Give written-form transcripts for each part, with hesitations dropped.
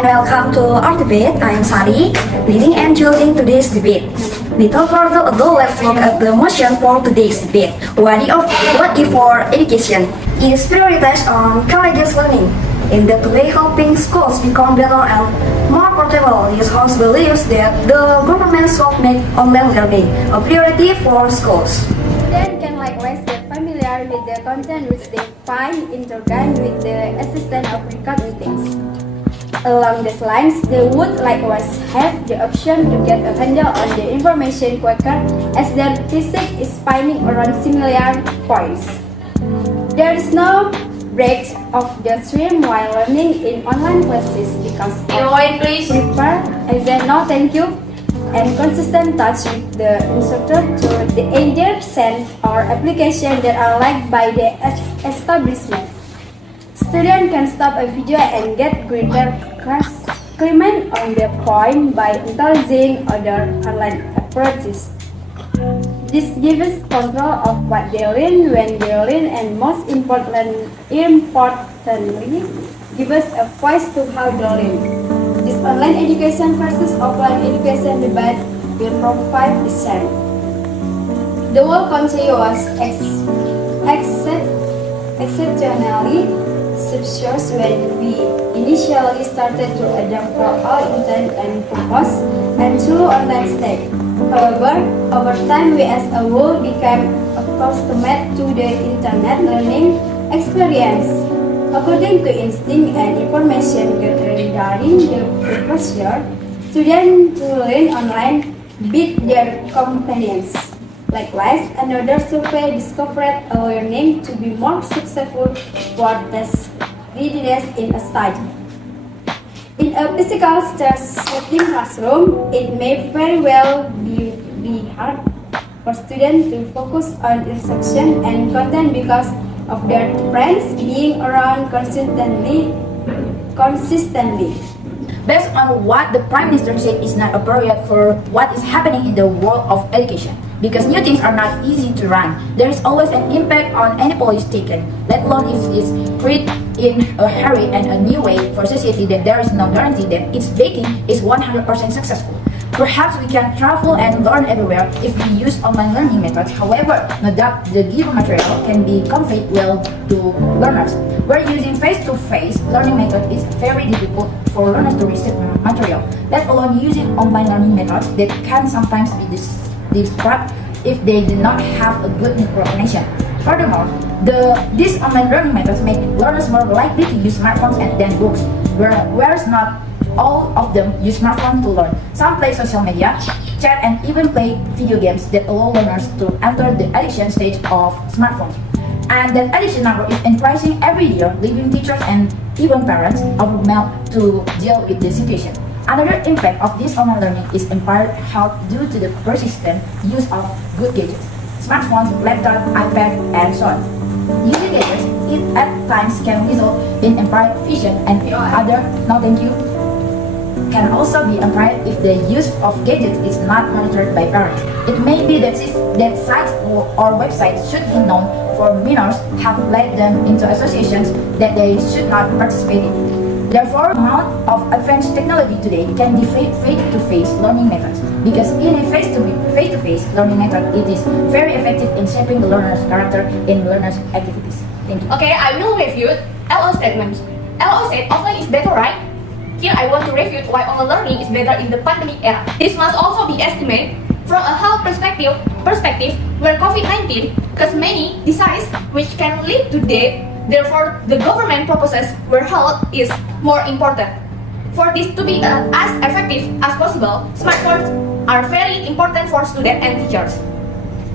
and welcome to our debate. I am Sari, leading and joining today's debate. Without further ado, let's look at the motion for today's debate. What if for education is prioritized on collegiate learning, in that way helping schools become better and more portable. His host believes that the government should make online learning a priority for schools. Students can likewise get familiar with the content which they find interesting with the assistance of record meetings. Along these lines, they would likewise have the option to get a handle on the information quicker as their physics is spinning around similar points. There is no break of the stream while learning in online classes because of prepare, no thank you, and consistent touch with the instructor to the either sense or application that are liked by the establishment. Students can stop a video and get greater clarity on the point by utilizing other online approaches. This gives control of what they learn when they learn, and most importantly, gives us a voice to how they learn. This online education versus offline education debate will provide the same. The world continues exceptionally substantial when we initially started to adapt for all intent and purpose and through online state. However, over time we as a whole became accustomed to the internet learning experience. According to instinct and information gathered during the previous year, students who learn online beat their companions. Likewise, another survey discovered a learning to be more successful for test readiness in a study. In a physical setting classroom, it may very well be hard for students to focus on instruction and content because of their friends being around consistently. Based on what the Prime Minister said is not appropriate for what is happening in the world of education. Because new things are not easy to run. There is always an impact on any policy taken, let alone if it is created in a hurry and a new way for society, then there is no guarantee that its baking is 100% successful. Perhaps we can travel and learn everywhere if we use online learning methods. However, no doubt the given material can be conveyed well to learners. Where using face-to-face learning method is very difficult for learners to receive material, let alone using online learning methods that can sometimes be described if they do not have a good network connection. Furthermore, these online learning methods make learners more likely to use smartphones than books, whereas not all of them use smartphones to learn. Some play social media, chat, and even play video games that allow learners to enter the addiction stage of smartphones. And that addiction number is increasing every year, leaving teachers and even parents overwhelmed to deal with the situation. Another impact of this online learning is impaired health due to the persistent use of good gadgets, smartphones, laptops, iPad, and so on. Using gadgets, it at times can result in impaired vision and other can also be impaired if the use of gadgets is not monitored by parents. It may be that sites or websites should be known for minors have led them into associations that they should not participate in. Therefore, the amount of advanced technology today can defeat face-to-face learning methods because in a face-to-face learning method, it is very effective in shaping the learner's character in learner's activities. Thank you. Okay, I will review LO statements. LO said offline is better, right? Here I want to review why online learning is better in the pandemic era. This must also be estimated from a health perspective where COVID-19 caused many diseases which can lead to death. Therefore, the government proposes where health is more important. For this to be as effective as possible, smartphones are very important for students and teachers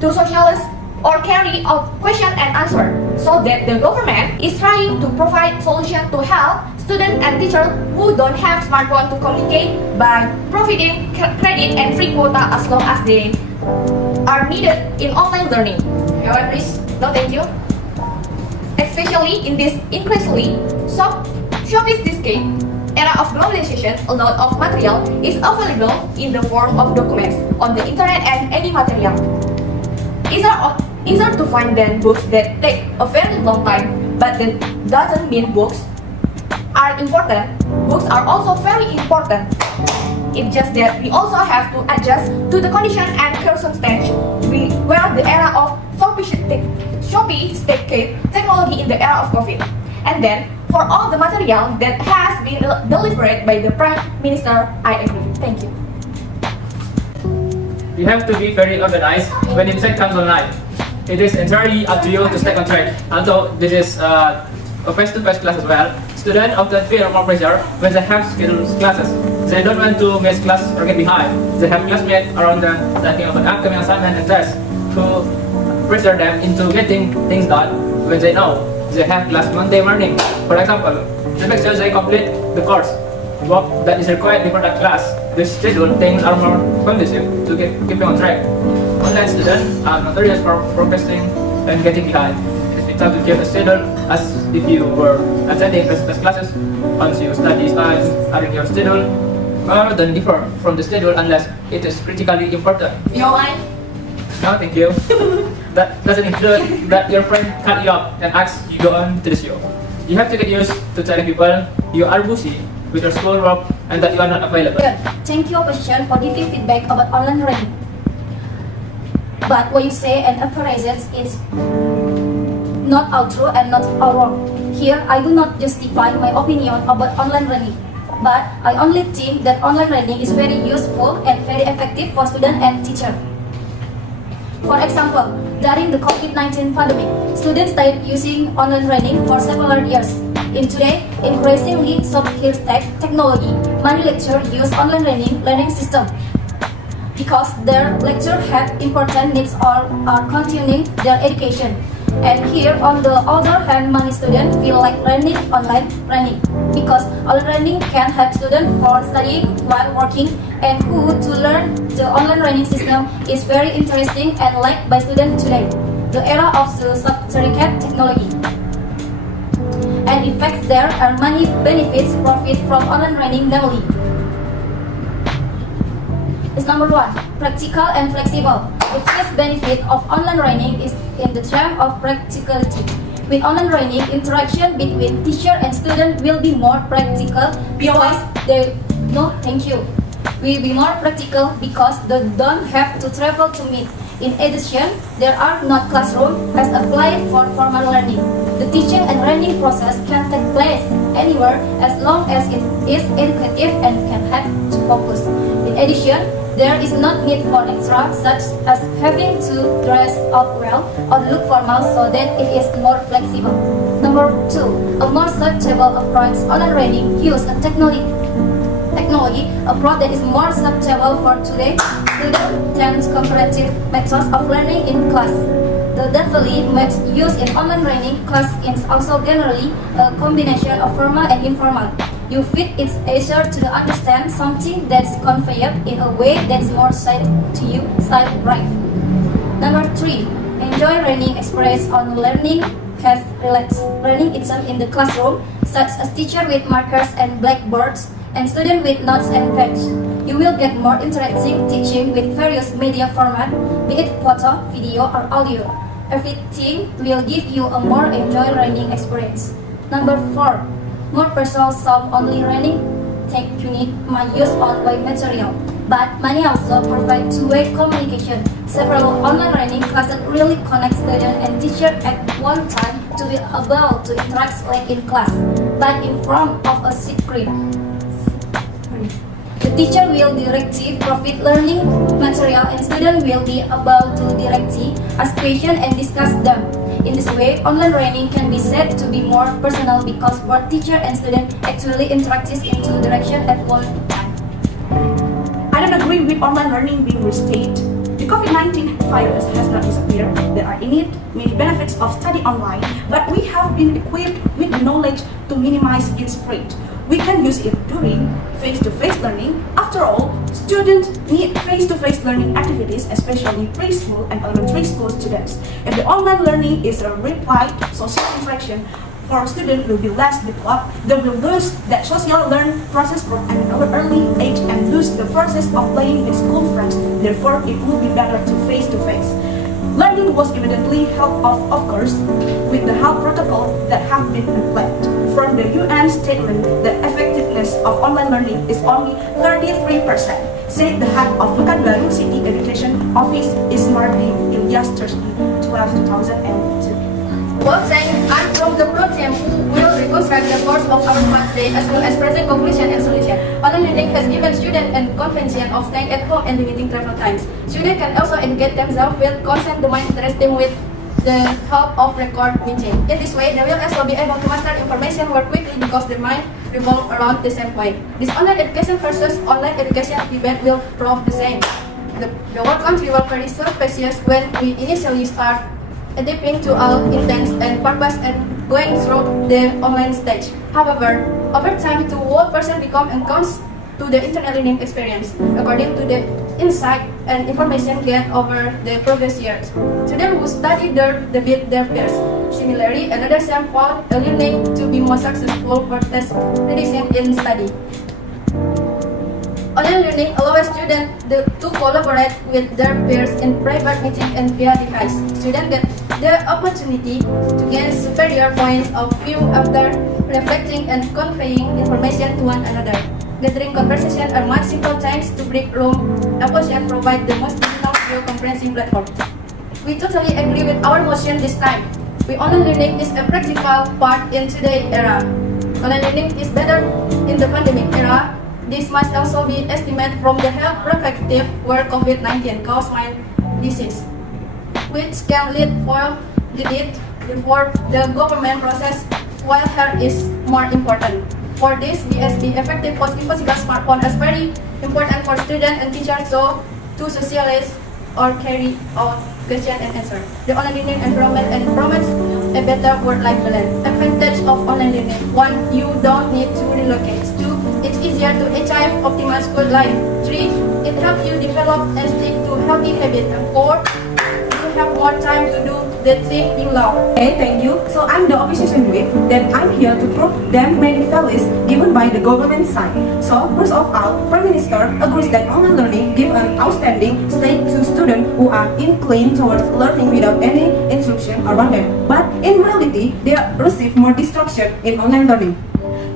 to socialize or carry out question and answer, so that the government is trying to provide solutions to help students and teachers who don't have smartphone to communicate by providing credit and free quota as long as they are needed in online learning. However, please, no thank you. Especially in this increasingly sophisticated era of globalization, a lot of material is available in the form of documents on the internet and any material. Easier to find than books that take a very long time, but that doesn't mean books are important. Books are also very important. It's just that we also have to adjust to the condition and circumstance where the era of sophisticated technology in the era of COVID. And then, for all the material that has been delivered by the Prime Minister, I agree. Thank you. You have to be very organized when insect comes online. It is entirely up to you to stay on track. Although this is a face-to-face class as well, students often feel more pressure when they have scheduled classes. They don't want to miss class or get behind. They have classmates around them thinking of an upcoming assignment and tests to pressure them into getting things done when they know they have class Monday morning. For example, to make sure they complete the course work that is required before that class. This schedule things are more conducive to keeping on track. Online students are notorious for procrastinating and getting behind. It is vital to keep a schedule as if you were attending face-to-face classes. Once you study times are in your schedule, rather than differ from the schedule unless it is critically important. You know why? No, thank you. That doesn't include that your friend cut you up and asks you go on to the show. You have to get used to telling people you are busy with your schoolwork and that you are not available. Thank you, question, for giving feedback about online learning. But what you say and appraisals is not all true and not all wrong. Here, I do not justify my opinion about online learning, but I only think that online learning is very useful and very effective for students and teachers. For example, during the COVID-19 pandemic, students started using online learning for several years. In today, increasingly sophisticated technology, many lecturers use online learning system because their lecturers have important needs or are continuing their education. And here, on the other hand, many students feel like learning online learning because online learning can help students for studying while working, and who to learn the online learning system is very interesting and liked by students today, the era of the sophisticated technology. And in fact, there are many benefits profit from online learning, namely, is number 1, practical and flexible. The first benefit of online learning is in the term of practicality. With online learning, interaction between teacher and student will be more practical because they will be more practical because they don't have to travel to meet. In addition, there are not classrooms as applied for formal learning. The teaching and learning process can take place anywhere as long as it is educative and can help to focus. In addition, there is not need for extra such as having to dress up well or look formal so that it is more flexible. Number 2, a more suitable approach online learning use a technology approach that is more suitable for today students than comparative methods of learning in class. The definitely methods used in online learning class is also generally a combination of formal and informal. You fit its easier to understand something that's conveyed in a way that's more sight to you, sight right. Number 3, enjoy learning experience on learning has relaxed learning itself in the classroom, such as teacher with markers and blackboards and student with notes and pads. You will get more interactive teaching with various media format, be it photo, video or audio. Everything will give you a more enjoy learning experience. Number 4, more personal some-only learning technique might use online material, but many also provide two-way communication. Several online learning classes really connect student and teacher at one time to be able to interact like in class, but in front of a screen. The teacher will directly provide learning material and student will be able to directly ask questions and discuss them. In this way, online learning can be said to be more personal because both teacher and student actually interact in two directions at one time. I don't agree with online learning being restated. The COVID-19 virus has not disappeared. There are in it many benefits of study online, but we have been equipped with the knowledge to minimize its spread. We can use it during face-to-face learning. After all, students need face-to-face learning activities, especially preschool and elementary school students. If the online learning is a replied social interaction, for students will be less developed. They will lose that social learn process from an early age and lose the process of playing with school friends. Therefore, it will be better to face-to-face. Learning was immediately held off, of course, with the health protocol that have been applied. From the UN statement, the effective effectiveness of online learning is only 33%, said the head of Lancang City Education Office Ismardi Ilyas Thursday, 2002. Well, saying I'm from the pro team who will reconstruct the course of our past day as well as present conclusion and solution. Online learning has given students a convention of staying at home and limiting travel times. Students can also educate themselves with content domain interesting with the help of record meeting. In this way, they will also be able to master information more quickly because their mind revolves around the same point. This online education versus online education debate will prove the same. The word country will very suspicious when we initially start adapting to our intents and purpose and going through the online stage. However, over time, the whole person become accustomed to the internet learning experience according to the insight and information gained over the previous years. Students who study beat their peers. Similarly, another some found learning to be more successful for test prediction in study. Online learning allows students to collaborate with their peers in private meetings and via device. Students get the opportunity to gain superior points of view after reflecting and conveying information to one another. Gathering conversation are much simple thanks to break room application provide the most digital view conferencing platform. We totally agree with our motion this time. Online learning is a practical part in today's era. Online learning is better in the pandemic era. This must also be estimated from the health perspective where COVID-19 caused mind disease, which can lead for the death before the government process, while health is more important. For this, BSB effective possible smartphone is very important for students and teachers to socialize or carry out question and answer. The online learning environment and promotes a better work-life balance. Advantage of online learning: 1. You don't need to relocate. 2. It's easier to achieve optimal school life. 3. It helps you develop and stick to healthy habits. And 4. You have more time to do the thing you love. Okay, thank you. So I'm the opposition whip. Then I'm here to prove them many fallacies given by the government side. So first of all, Prime Minister agrees that online learning give an outstanding state to students who are inclined towards learning without any instruction around them. But in reality, they receive more distraction in online learning.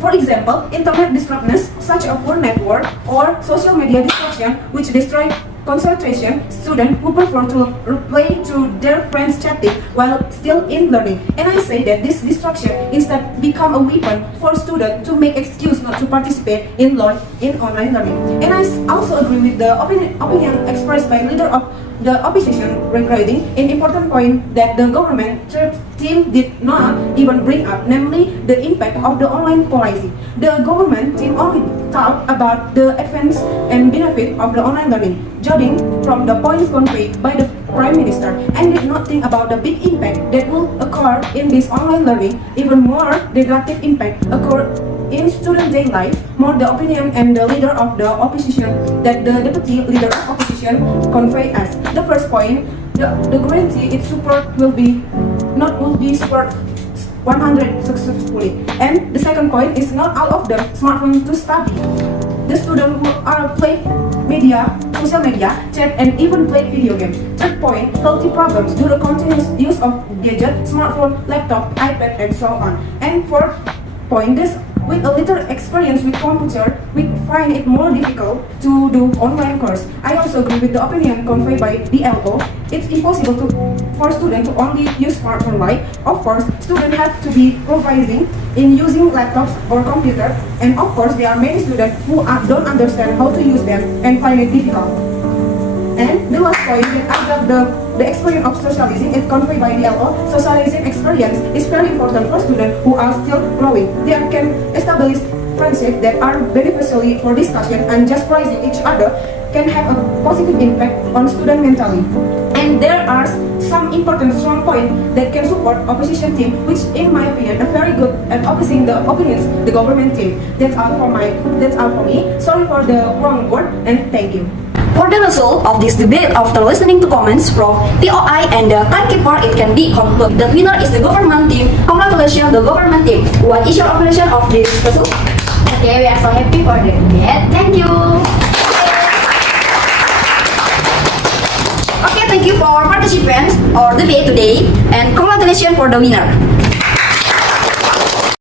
For example, internet distractness, such a poor network, or social media distraction, which destroy concentration, students who prefer to reply to their friends chatting while still in learning. And I say that this distraction instead become a weapon for students to make excuse not to participate in online learning. And I also agree with the opinion expressed by leader of the opposition regarding an important point that the government team did not even bring up, namely the impact of the online policy. The government team only talked about the advantage and benefit of the online learning, judging from the points conveyed by the Prime Minister, and did not think about the big impact that will occur in this online learning. Even more negative impact occur in student daily life. More the opinion and the leader of the opposition that the deputy leader of opposition convey us. The first point, the guarantee its support will be support 100 successfully. And the second point is not all of them smartphone to study. The students who are play media, social media, chat, and even play video games. Third point, healthy problems due to continuous use of gadget, smartphone, laptop, iPad, and so on. And fourth point, this with a little experience with computer, we find it more difficult to do online course. I also agree with the opinion conveyed by DLO. It's impossible for students to only use smartphone, right? Of course, students have to be providing in using laptops or computer, and of course, there are many students who don't understand how to use them and find it difficult. And the last point, after the experience of socializing is conveyed by DLO. Socializing experience is very important for students who are still growing. They can establish friendships that are beneficial for discussion, and just praising each other can have a positive impact on student mentally. And there are some important strong points that can support opposition team, which in my opinion are very good at opposing the opinions the government team. That's all for me. Sorry for the wrong word, and thank you. For the result of this debate, after listening to comments from POI and the timekeeper, it can be concluded the winner is the government team. Congratulations, the government team. What is your opinion of this result? Okay, we are so happy for the debate. Thank you. Okay, thank you for participants or debate today, and congratulations for the winner.